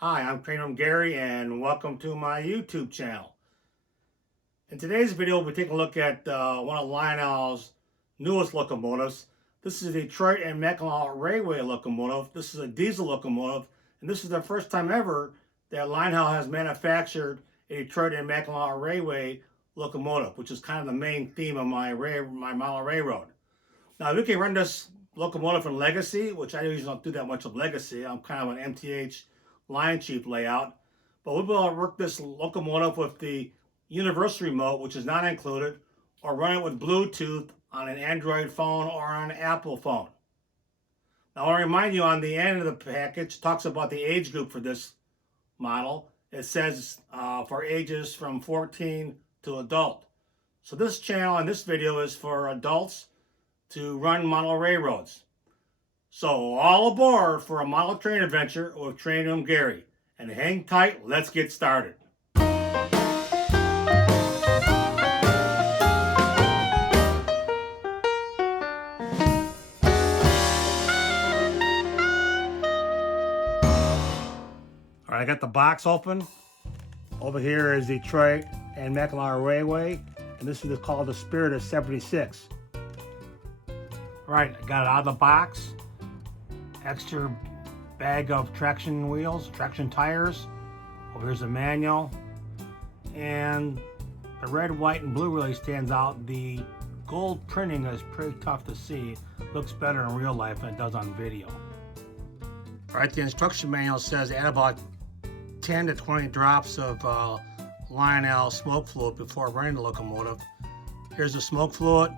Hi, I'm Trainer Gary and welcome to my YouTube channel. In today's video, we'll be taking a look at one of Lionel's newest locomotives. This is the Detroit and Mackinac Railway locomotive. This is a diesel locomotive, and this is the first time ever that Lionel has manufactured a Detroit and Mackinac Railway locomotive, which is kind of the main theme of my model railroad. Now, we can run this locomotive in Legacy, which I usually don't do that much of Legacy. I'm kind of an MTH line chief layout. But we'll be able to work this locomotive with the Universal Remote, which is not included, or run it with Bluetooth on an Android phone or on an Apple phone. Now, I want to remind you on the end of the package, talks about the age group for this model. It says for ages from 14 to adult. So this channel and this video is for adults to run model railroads. So all aboard for a model train adventure with Trainer Gary. And hang tight, let's get started. All right, I got the box open. Over here is Detroit and Mackinac Railway, and this is called the Spirit of 76. All right, I got it out of the box. Extra bag of traction wheels, traction tires. Over here's the manual. And the red, white, and blue really stands out. The gold printing is pretty tough to see. Looks better in real life than it does on video. All right, the instruction manual says add about 10 to 20 drops of Lionel smoke fluid before running the locomotive. Here's the smoke fluid.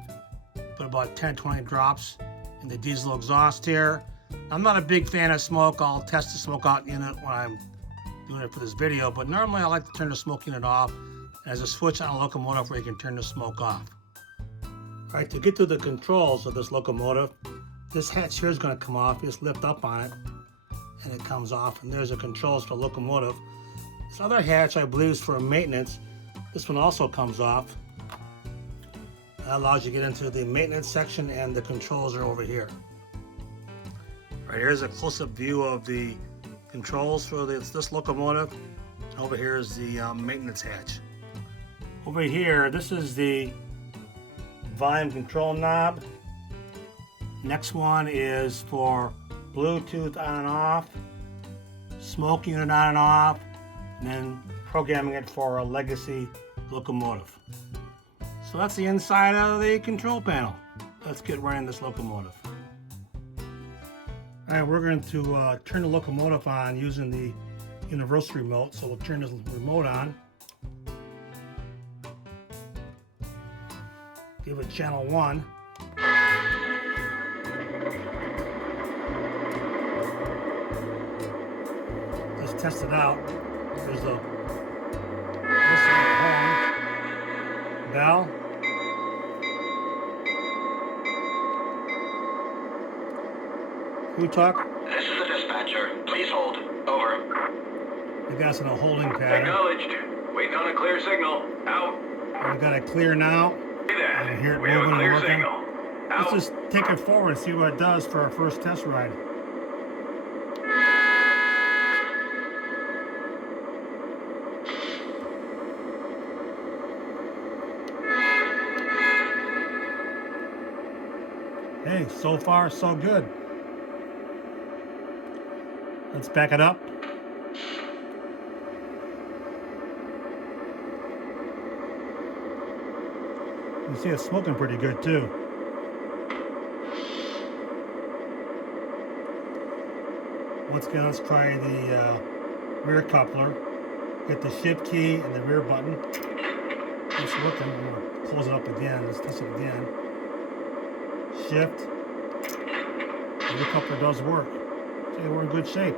Put about 10 to 20 drops in the diesel exhaust here. I'm not a big fan of smoke. I'll test the smoke out unit when I'm doing it for this video, but normally I like to turn the smoke unit off. There's a switch on a locomotive where you can turn the smoke off. All right, to get to the controls of this locomotive, this hatch here is going to come off. You just lift up on it and it comes off, and there's the controls for the locomotive. This other hatch I believe is for maintenance. This one also comes off. That allows you to get into the maintenance section, and the controls are over here. All right, here's a close-up view of the controls for this locomotive. Over here is the maintenance hatch. Over here, this is the volume control knob. Next one is for Bluetooth on and off, smoke unit on and off, and then programming it for a Legacy locomotive. So that's the inside of the control panel. Let's get running this locomotive. All right, we're going to turn the locomotive on using the Universal Remote. So we'll turn this remote on. Give it channel 1. Let's test it out. There's the horn, bell. Who talk? This is the dispatcher. Please hold. Over. We got us in a holding pattern. Acknowledged. Waiting on a clear signal. Out. We got it clear now. See that? I hear it We have a moving and clear working. signal. Out. Let's just take it forward and see what it does for our first test ride. Hey, so far so good. Let's back it up. You see it's smoking pretty good too. Once again, let's try the rear coupler. Hit the shift key and the rear button. It's working. I'm going to close it up again. Let's test it again. Shift. The rear coupler does work. Okay, we're in good shape.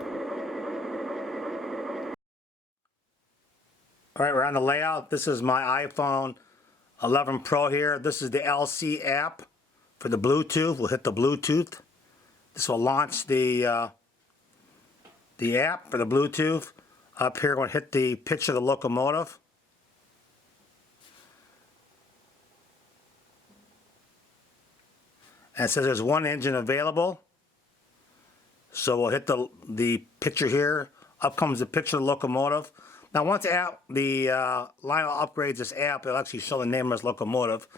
All right, we're on the layout. This is my iPhone 11 Pro here. This is the LC app for the Bluetooth. We'll hit the Bluetooth. This will launch the app for the Bluetooth. Up here, we'll hit the picture of the locomotive. And it says there's one engine available. So we'll hit the picture here Up comes the picture of the locomotive. Now once the Lionel upgrades this app, it'll actually show the name of this locomotive.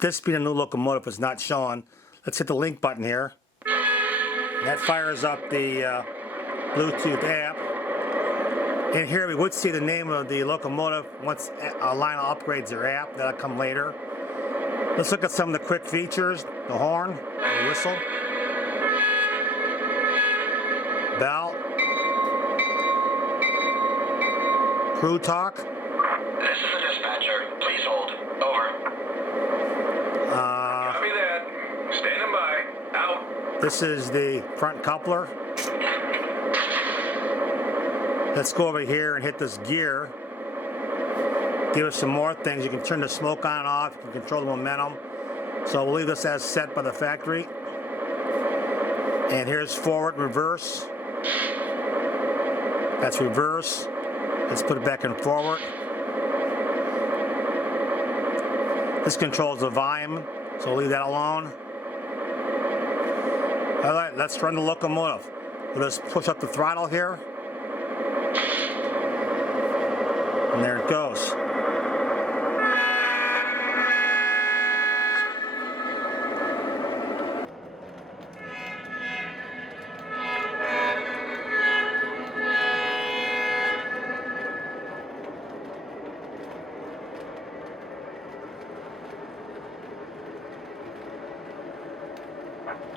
This being a new locomotive is not showing. Let's hit the link button here. That fires up the Bluetooth app. And here we would see the name of the locomotive once Lionel upgrades their app. That'll come later. Let's look at some of the quick features. The horn, the whistle, bell, crew talk. This is the dispatcher. Please hold. Over. Copy that. Standing by. Out. This is the front coupler. Let's go over here and hit this gear. Give us some more things. You can turn the smoke on and off. You can control the momentum. So we'll leave this as set by the factory. And here's forward and reverse. That's reverse. Let's put it back in forward. This controls the volume, so we'll leave that alone. All right, let's run the locomotive. We'll just push up the throttle here. And there it goes.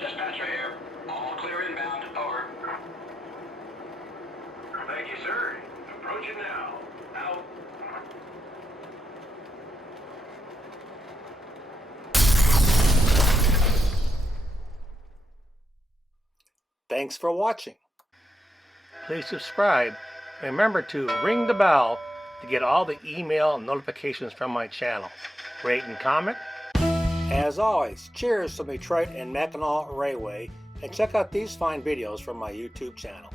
Dispatcher here. All clear inbound. Over. Thank you, sir. Approaching now. Out. Thanks for watching. Please subscribe and remember to ring the bell to get all the email notifications from my channel. Rate and comment. As always, cheers from Detroit and Mackinac Railway, and check out these fine videos from my YouTube channel.